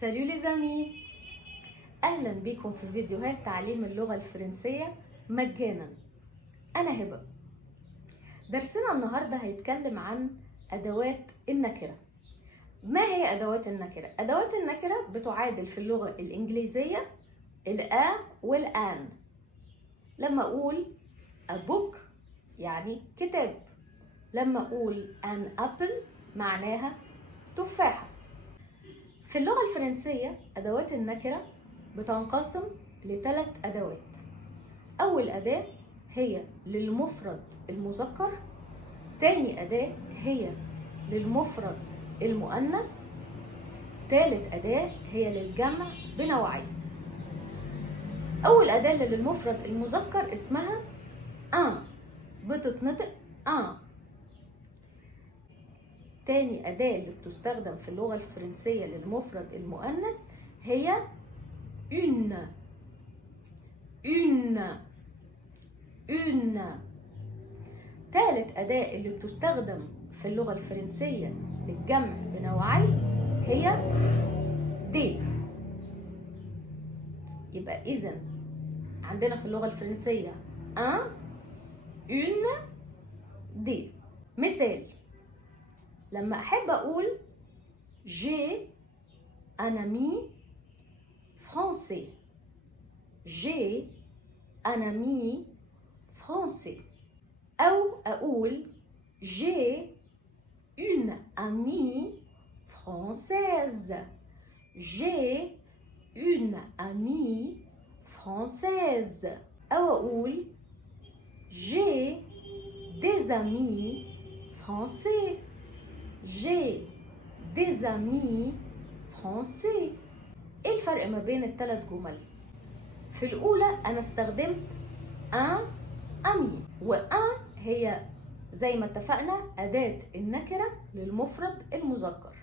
سالو لي زامي، اهلا بكم في فيديوهات تعليم اللغه الفرنسيه مجانا. انا هبه. درسنا النهارده هيتكلم عن ادوات النكره. ما هي ادوات النكره؟ ادوات النكره بتعادل في اللغه الانجليزيه الآ والآن. لما اقول a book يعني كتاب، لما اقول an apple معناها تفاحه. في اللغة الفرنسية أدوات النكرة بتنقسم لثلاث أدوات. أول أداة هي للمفرد المذكر، تاني أداة هي للمفرد المؤنث، ثالث أداة هي للجمع بنوعين. أول أداة للمفرد المذكر اسمها ان، بتتنطق ان. تاني أداة اللي بتستخدم في اللغة الفرنسية للمفرد المؤنث هي une. تالت أداة اللي بتستخدم في اللغة الفرنسية للجمع بنوعين هي دي. يبقى إذن عندنا في اللغة الفرنسية un, une, دي. مثال، لما أحب أقول j'ai un ami français. j'ai un ami français. أو أقول j'ai une amie française. j'ai une amie française. أو أقول j'ai des amis français. j'ai des amis français. ايه الفرق ما بين الثلاث جمل؟ في الاولى انا استخدمت ان امي، وان هي زي ما اتفقنا اداة النكرة للمفرد المذكر،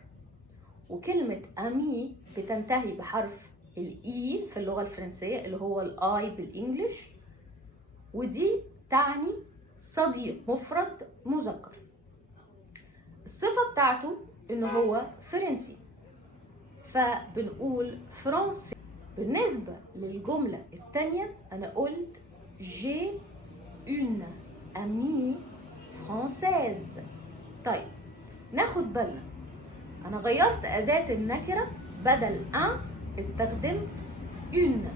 وكلمة امي بتنتهي بحرف الاي في اللغة الفرنسية اللي هو الاي بالانجلش، ودي تعني صديق مفرد مذكر. الصفة بتاعته انه هو فرنسي، فبنقول فرنسي. بالنسبة للجملة الثانية أنا قلت j'ai une amie française. طيب ناخد بالنا، أنا غيرت أداة النكرة، بدل ان استخدمت une،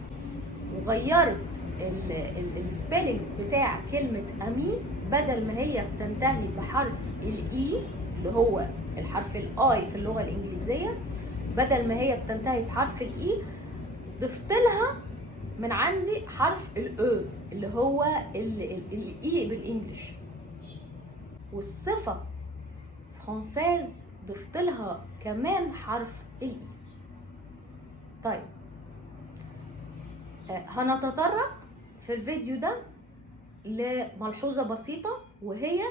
وغيرت السبيلنج بتاع كلمة امي، بدل ما هي بتنتهي بحرف الاي اللي هو الحرف الاي في اللغة الانجليزية، بدل ما هي بتنتهي بحرف الاي ضفت لها من عندي حرف الاو اللي هو الاي بالانجلش. والصفة فرانسيز ضفت لها كمان حرف الاي. طيب هنتطرق في الفيديو ده لملحوظة بسيطة، وهي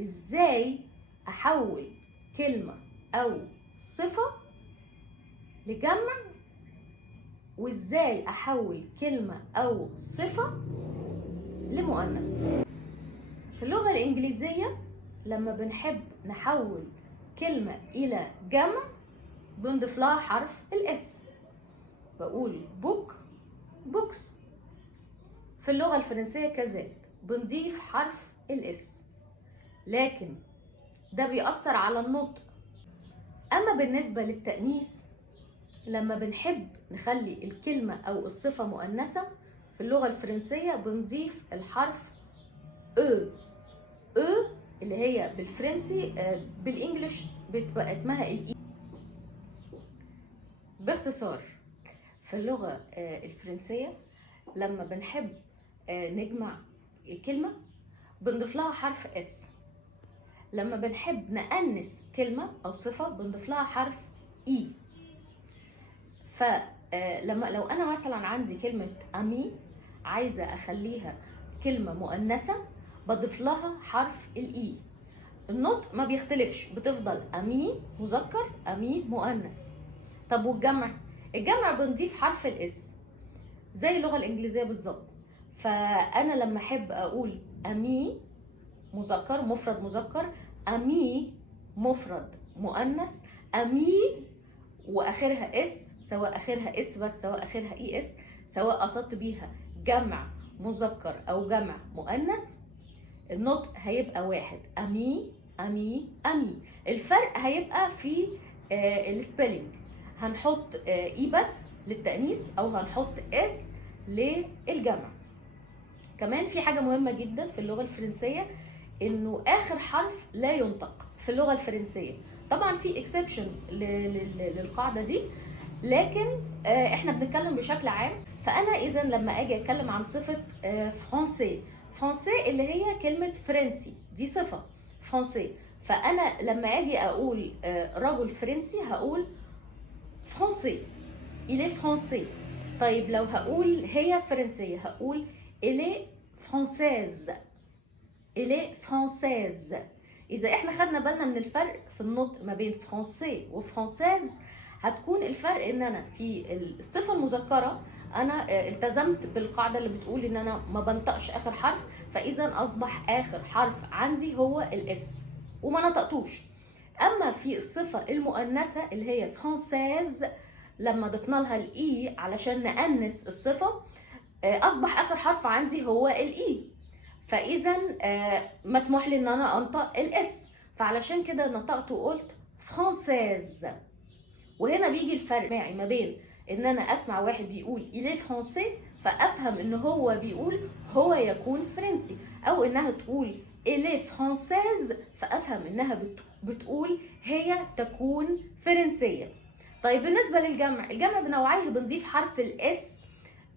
ازاي احول كلمة او صفة لجمع، وازاي احول كلمة او صفة لمؤنث. في اللغة الانجليزية لما بنحب نحول كلمة الى جمع بنضيف لها حرف الاس، بقول بوك بوكس. في اللغة الفرنسية كذلك بنضيف حرف الاس، لكن ده بيأثر على النطق. اما بالنسبة للتأنيث، لما بنحب نخلي الكلمة أو الصفة مؤنثة في اللغة الفرنسية بنضيف الحرف او اللي هي بالفرنسي بالإنجليش بتبقى اسمها الإي. باختصار في اللغة الفرنسية لما بنحب نجمع الكلمة بنضيف لها حرف اس، لما بنحب نأنث كلمة أو صفة بنضيف لها حرف اي. فلما لو انا مثلا عندي كلمة امي عايزة اخليها كلمة مؤنثة بضيف لها حرف الاي. النطق ما بيختلفش، بتفضل امي مذكر امي مؤنث. طب والجمع؟ الجمع بنضيف حرف الاس زي اللغة الانجليزية بالظبط. فانا لما احب اقول امي مذكر مفرد مذكر، امي مفرد مؤنث، امي واخرها اس، سواء اخرها اس بس سواء اخرها اي اس، سواء قصدت بيها جمع مذكر او جمع مؤنث، النطق هيبقى واحد، امي امي امي. الفرق هيبقى في السبيلنج، هنحط اي بس للتأنيث او هنحط اس للجمع. كمان في حاجة مهمة جدا في اللغة الفرنسية، انه اخر حرف لا ينطق في اللغة الفرنسية. طبعا في اكسبشنز للقاعدة دي، لكن احنا بنتكلم بشكل عام. فانا اذا لما اجي اتكلم عن صفة فرنسي، فرنسي اللي هي كلمة فرنسي، دي صفة فرنسي. فانا لما اجي اقول رجل فرنسي هقول فرنسي، il est français. طيب لو هقول هي فرنسية هقول elle est française، elle est française. إذا إحنا خدنا بالنا من الفرق في النطق ما بين فرنسي وفرانسيز، هتكون الفرق إن أنا في الصفة المذكرة أنا التزمت بالقاعدة اللي بتقول إن أنا ما بنطقش آخر حرف، فإذا أصبح آخر حرف عندي هو الإس وما نطقتوش. أما في الصفة المؤنثة اللي هي فرانسيز، لما ضفنا لها الإي علشان نأنس الصفة، أصبح آخر حرف عندي هو الإي، فإذا مسموح لي إن أنا أنطق الإس، فعلشان كده نطقت وقلت فرانسيز. وهنا بيجي الفرق معي ما بين إن أنا أسمع واحد بيقول إلي فرانسي فأفهم إن هو بيقول هو يكون فرنسي، أو إنها تقول إلي فرانسيز فأفهم إنها بتقول هي تكون فرنسية. طيب بالنسبة للجمع، الجمع بنوعيه بنضيف حرف الإس،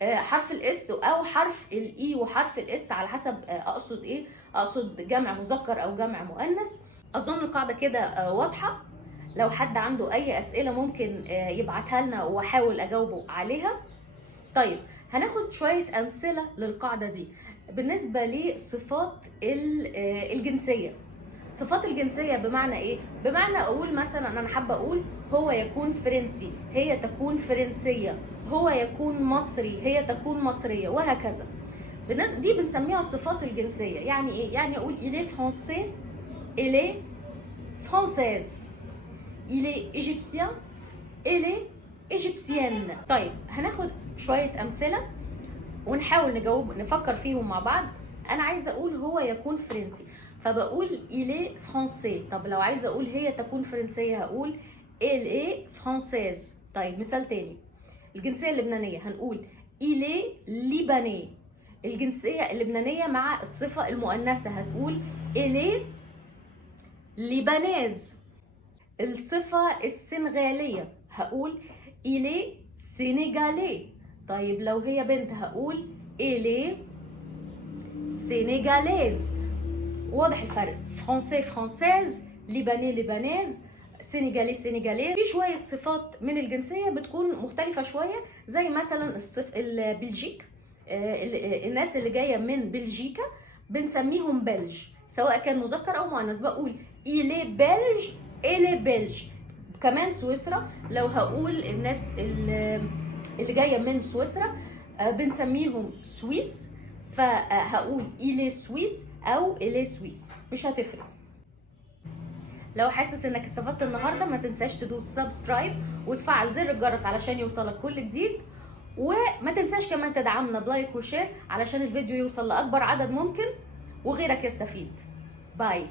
حرف الاس او حرف الاي وحرف الاس على حسب اقصد ايه، اقصد جمع مذكر او جمع مؤنث. اظن القاعده كده واضحه. لو حد عنده اي اسئله ممكن يبعتها لنا واحاول اجاوبه عليها. طيب هناخد شويه امثله للقاعده دي بالنسبه لصفات الجنسيه. صفات الجنسيه بمعنى ايه؟ بمعنى اقول مثلا انا حابه اقول هو يكون فرنسي، هي تكون فرنسيه، هو يكون مصري، هي تكون مصريه، وهكذا. دي بنسميها صفات الجنسيه. يعني ايه؟ يعني اقول il est français، elle est française، il est égyptien، elle est égyptienne. طيب هناخد شويه امثله ونحاول نفكر فيهم مع بعض. انا عايزه اقول هو يكون فرنسي، فبقول il est français. طب لو عايزه اقول هي تكون فرنسيه هقول elle est française. طيب مثال تاني، الجنسيه اللبنانيه هنقول il est libanais. الجنسيه اللبنانيه مع الصفه المؤنثه هتقول elle est libanaise. الصفه السنغاليه هقول il est sénégalais. طيب لو هي بنت هقول elle est sénégalaise. واضح الفرق؟ فرنسي فرانسيز، ليباني ليبانيز، سينيغالي سينيغالي. في شويه صفات من الجنسيه بتكون مختلفه شويه، زي مثلا البلجيك، الناس اللي جايه من بلجيكا بنسميهم بلج، سواء كان مذكر او مؤنث بقول إلي بلج، إلي بلج. كمان سويسرا، لو هقول الناس اللي جايه من سويسرا بنسميهم سويس، فهقول إلي سويس او إلي سويس، مش هتفرق. لو حاسس انك استفدت النهارده ما تنساش تدوس سبسكرايب وتفعل زر الجرس علشان يوصلك كل جديد، وما تنساش كمان تدعمنا بلايك وشير علشان الفيديو يوصل لاكبر عدد ممكن وغيرك يستفيد. باي.